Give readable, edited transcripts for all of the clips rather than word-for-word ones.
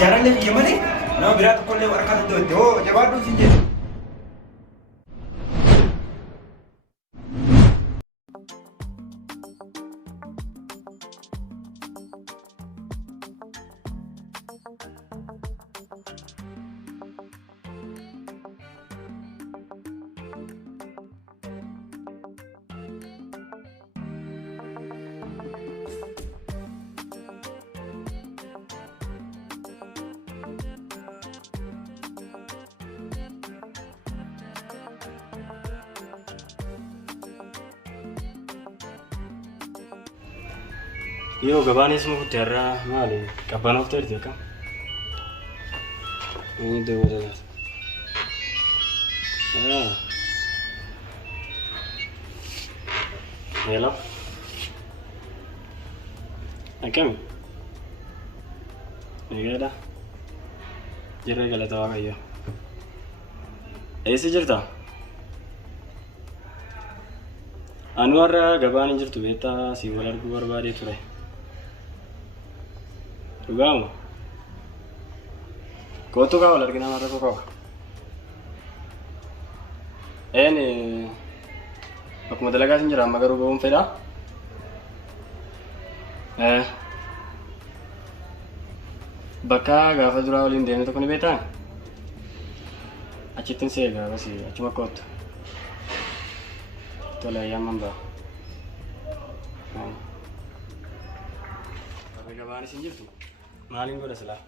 Jaarale biyya malee nama biraa tokkollee waraqaa itti hoo jabaadhu siin jedhu. Yo gabani semua udara malu kapan waktu itu kan? Ini tuh udah. Hello. Akam. Ini ada. Jadi kalau tahu apa ya? Ese cerita. Anwar gabani cerita beta si walar keluar bari itu deh. Rugamu. Kau tu kau lagi nama apa kau? Ini aku mau telega sinjara, magar rugamu feda? Baka gafa dura olin dene tu kau ni beta? Acitin sega masih, cuma kot. Tola yang mamba. Tapi gabani sinjir tu. Maling gue udah salah.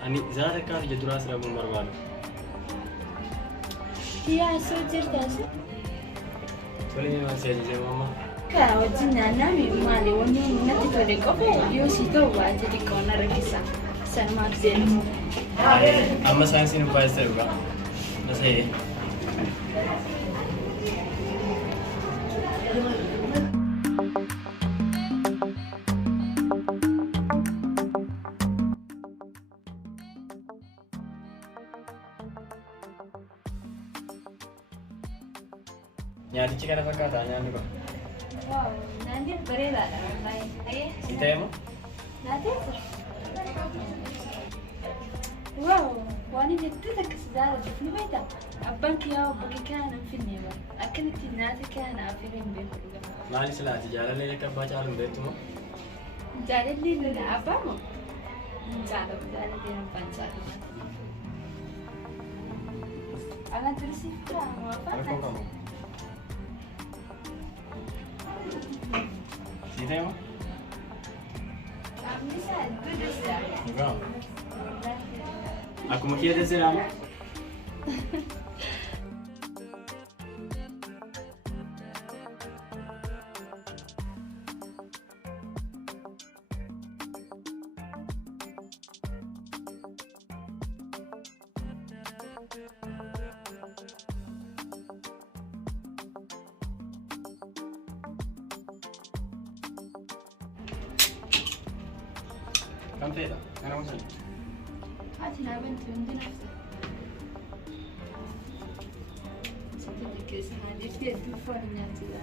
Ani zara kaf jadura asra bun marwalo. Iya, sojir tasi. Tolong masih aja mama. Kau jenana mi mali wani nanti tole kope yo sito waje di kona rekisa. San marzen. Amma saya sini bahas juga. Masih. Nyari cik ada apa tanya nih kok? Wow, nanti berela lain. Aye. Kita emang? Nanti. Wow, wani jدت لك سدارة في بيتك. أبانك يا أبوك كان في النيمة. أكلت الناس كان عارفين بيخرجوا. Mali sila tijara le ka baca alam betu mo. جعل لي لنا أبامو. جعل لي نبانجال. أنا درسي فيها ما Apa فاتت. kamu? Kita emang? Bisa duduk dah. Enggak. Aku mau kira seram. Kan feda, kan mau sini. هاتي يا بنتي وانت نفسك. صدقك يا سهاد ايش التلفون الناتي ذا؟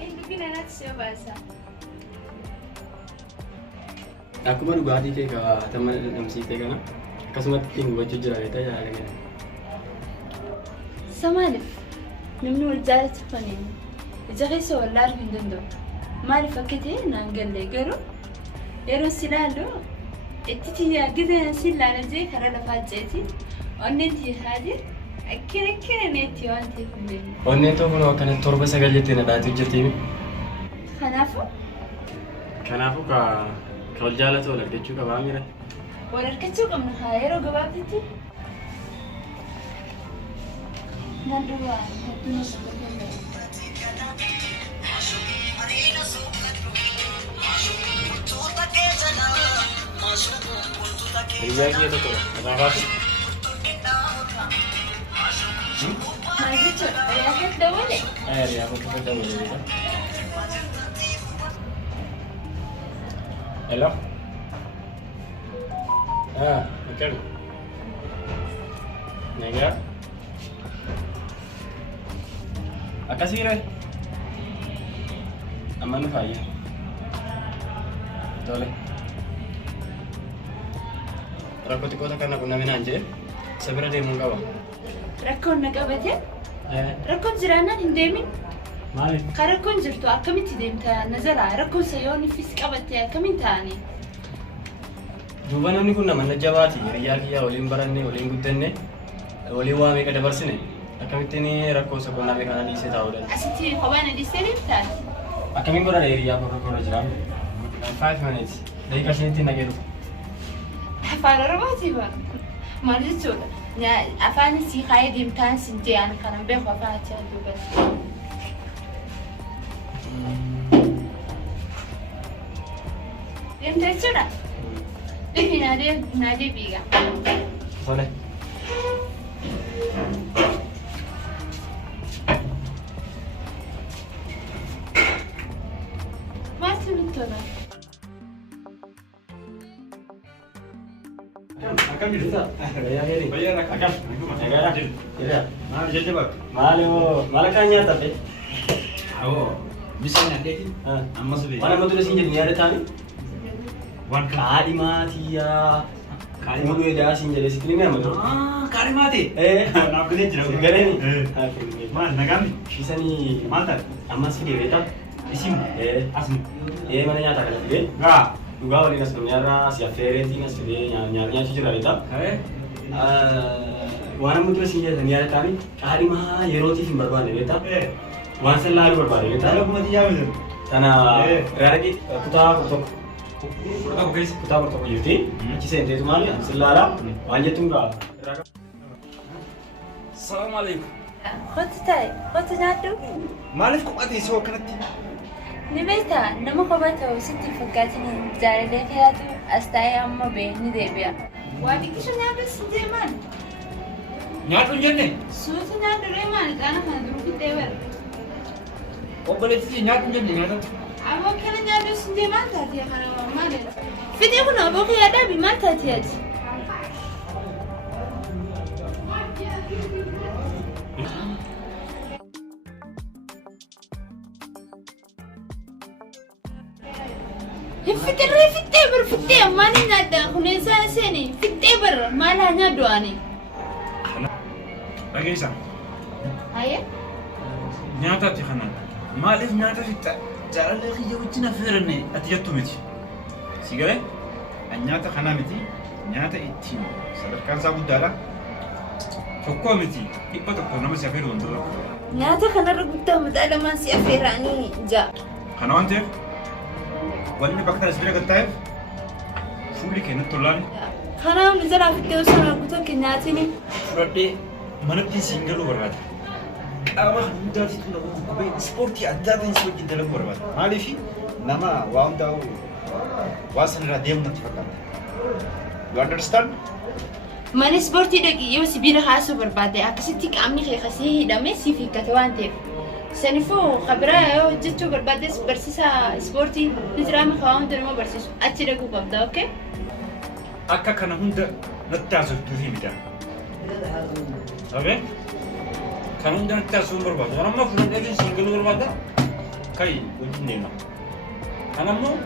انت فينا لا تسوي باسا. Aku baru ganti ke teman MC ke kana. Kasmat tinggu baju jera kita ya dengan. سمالف نمنو الجالة تفنين. إذا غيسو والله من دندو. مالي فكتي نانقل لي قرو. يرو سلالو. اتتي قد سلا نجي كرا لفات جيتي. onnenti haadir akkana neetti waan ta'eef hin beekne. Onneen tokko akkana torba sagal jettee na dhaati hojjetteemi. Kanaafuu ka wal jaalatu wal argachuu qabaa mira. Wal argachuu qabna haa yeroo gabaabatti. Naan duraa hedduu nu sabbatee. Hiriyaa kiyya tokko kanaafaafi. Maal jechuudha? Hiriyaa keessa dawwale? Hiriyaa keessa dawwale beekaa. Hello? Akkami? Nagaa? Akkasiire? Amma nu faayya. Tole. Rakkoo xiqqoota kana qunnamina hin jee sabira deemuun qaba. Rakkoon na qabate? Rakkoon jiraannaan hin deemin? Maaliif? Kan rakkoon jirtu akkamitti deemta nazaraa? Rakkoon sayoonifis qabatte akkamiin ta'anii? Duuba namni kun nama jabaati. Hiriyaa kiyyaa waliin baranne, waliin guddanne, waliin waa meeqa dabarsine. Akkamittiin rakkoo isa qonnaa meeqaan adiisee taa'uu danda'a? Asitti kophaan adiisee deemtaati? Akkamiin godhana hiriyaa korra jiraam? 5 minutes. Daqiiqa shanitti nagee dhufu. Afaan Oromooti ba? Maal jechuudha? Afaan isii kaayee deemtaan sin jedhan kanan beeku afaan achaa dubbatu. Deemta jechuudha? Bifi naa deebiiga. Tole. Maaltu nutti tola? Akkam jirta? Fayyaa heeri. Fayyaa rakka. Akkam? Nagaadha? Jira. Maal jajjaba? Maal akkaan nyaata be? Awoo. Bishaan addeeti? Ammas bee. Waan amma ture siin jedhu yaada taani? Waan kan. Kaadhi maatiyaa. Kaadhi muduu edaa siin jedhee sitti nimi amma ture. Kaadhi maati? Naaf galee jira. Gareeni? Maal nagaami? Isanii Maal taate? ammas fidee beektaa? Isin? Asuma. Mana nyaataa kana fidee? Gaa. Dhugaa waliin as dhumyaarraa si affeereetiin as fidee nyaata nyaachuu jira beektaa? Waan amma dura siin jedhan yaada taani kaadhi maa yerootiif hin barbaanne beektaa? Waan san laaluu barbaade beektaa? Dhaloomatti yaamne. Tana raaraqi kutaa tokko Fudhata keessa. kutaa tokko jirti. Achi seenteetu maali? Sin laalaa waan jettuun gaa. Salaamu alaikum. Kottu ta'e, kottu nyaaddu? Maaliif qophate isoo akkanatti? Ni beektaa nama kophaa ta'u sitti hin fakkaatin jaalallee dhiyaatu as taa'ee amma ba'e ni deebi'a. Waa xiqqishu nyaaddu sin jee maali? Nyaadhu hin jenne? Suutu nyaaddu ree maali qaana kana duruu fixee bara. Obboleettii nyaadhu hin jenne nyaatatti. Aboo akkana nyaaddu sin jee maal taatee kana maali? Fixee kun aboo kee yaadaabi maal taatee ati? Fixee bar fixee maali nyaadda kuneessaa seeni fixee bar maal haa nyaaddu ani? Dhageessa. Ayya? Nyaataatti kana. Maaliif nyaata fixa? Jaalallee kiyya wajjin affeeranne ati jettu miti. Si galee? Nyaata kana miti. Nyaata ittiin sadarkaan isaa guddaadha. Tokko miti. Dhibba tokko nama si affeeru wantoota. Nyaata kanarra guddaa mataa lamaan si affeeranii ja'a. Kana waan ta'eef wanni bakka kana sibira kan ta'eef fuulli keenyatti tolaan Kanaaf ni jala fittee osoo arguutu akka nyaatini. fudhadhee manatti siin galuu barbaada. Qaama hundaatti gubee ispoortii addaa ta'e si wajjin dalaguu barbaada. Maaliif nama waa hundaa'u waa sanarraa deemu natti fakkaata. You understand? Mana ispoortii dhaqi yoo sibiila kaasuu barbaade akkasitti qaamni kee kasii hidhamee siif hiikkate waan ta'eef. Sanifuu kabiraa yoo hojjechuu barbaades barsiisaa ispoortii ni jiraame kawaa hunda nama barsiisu achi dhaquu qabda, okay? Akka kana hunda natti haasoftuu fi bitaa. Okay? Kan hunda natti haasofuu barbaadu. Waan amma fudhadhee siin galuu barbaada. Kai wajjin deema. Kan ammoo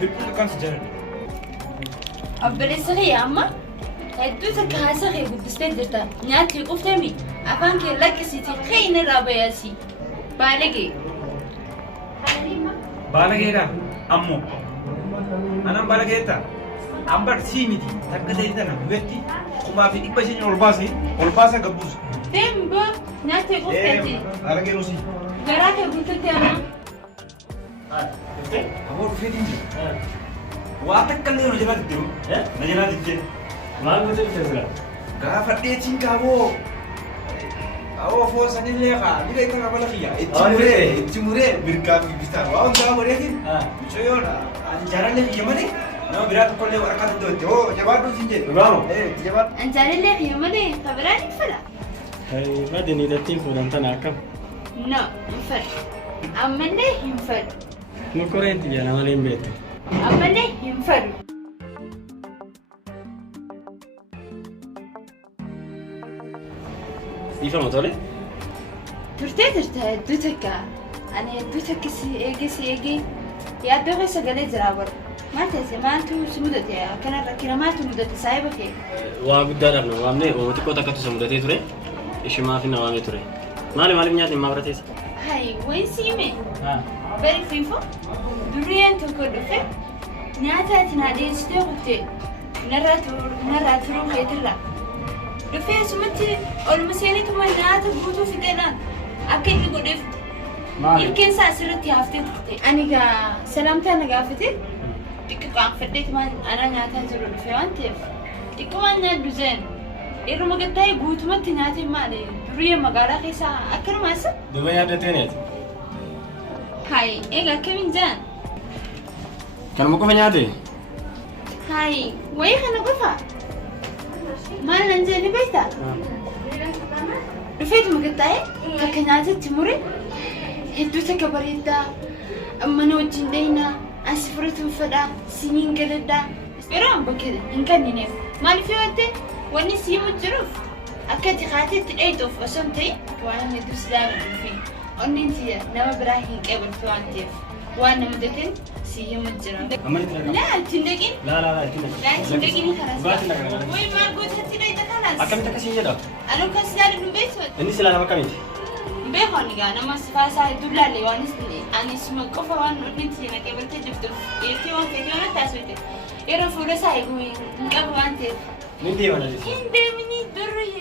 fiiphuu kan si jaaladha. Obboleessa kee amma hedduu takka haasa kee guddistee jirta. Nyaatni quftami afaan kee laqqisiiti kee inni irraa bayaasi. Baalagee. Baalageedha ammoo. Anaan baalageetta. Ambar sii miti takka ta'e tana dubetti ما في إبى شيء والباسي قبوس Deem boo nyaata qofteeti. على كيلوسي Garaa kee guututti amma. أمور في دي وأعتقد إنه نجلات الدم نجلات الدم ما قلت لك تزرع قاعد فديتين كابو أو فوز أنا اللي قاعد بيجي كنا بلا خيا إتموري بركاب كيستان وأنا كابو ريكين شو أنا جارا اللي يمني نو برات كل ورقة دوت هو جواب دوسينجي برافو جواب أنت اللي يومني خبراني فلا. ما دني لطيف ولا أنت ناكم No, ينفر. أمني ينفر. مو كورنتي يا نمالين بيته أمني ينفر. يفهم أطولي ترتي دوتك. أنا دوتك سيجي يا دوغي سجلي زرابر. ما تنسى ما أنتو سمودتي كان ركنا ما تمودتي سايبك. وأقول دارنا وامني ومتكو تكتو سمدتي تري إيش ما في نوامي تري مالي بنياتي ما برتيس هاي وين سيمي؟ ها بل فيفو دريان تقول فيه ناتا تنادي ستوقتي نرات روح يتلا دفع سمتي المسيري تما ناتا بوتو في كلام أكيد نقول إف يمكن سأسرتي هفتي أنا جا سلامتي أنا جافتي تكون فديت ما أنا ناتا زرو في وانتف تكون نادو زين إيرو مقطعي بوتو ما تناتي مالي دريان مقارا خيسا أكل ماسا دبي هذا تاني هاي إيه كمين جان كان مكو بنياتي هاي وين أنا قفا ما ننزل بيتا رفيت مقطعي ككناتي تمري هدو تكبريتا أما نوجين دينا أسفرتهم فدا سنين قلدا إيران بكذا إن كان ينف ما لي في وقت واني سيمو الجروف أكاد خاتي تلقيت أوف أسنتي وانا مدرس دار في أني انتي نما براهين قبل في وانتيف وانا مدتين سيمو الجروف لا تندقين لا تندقيني خلاص وين ما قلت هتي ليتا خلاص أكمل تكسي جدا أنا كسر البيت إني سلا ما كملت بيخوني أنا ما سفاسا دوبلا لي وانس أنا اسمه كفا وان ننتي أنا قبل تجفتو يرتي وان في وانا تاسويته يرفع رسائل قوي قبل وانتيف من دي ولا لسه هندي مني دري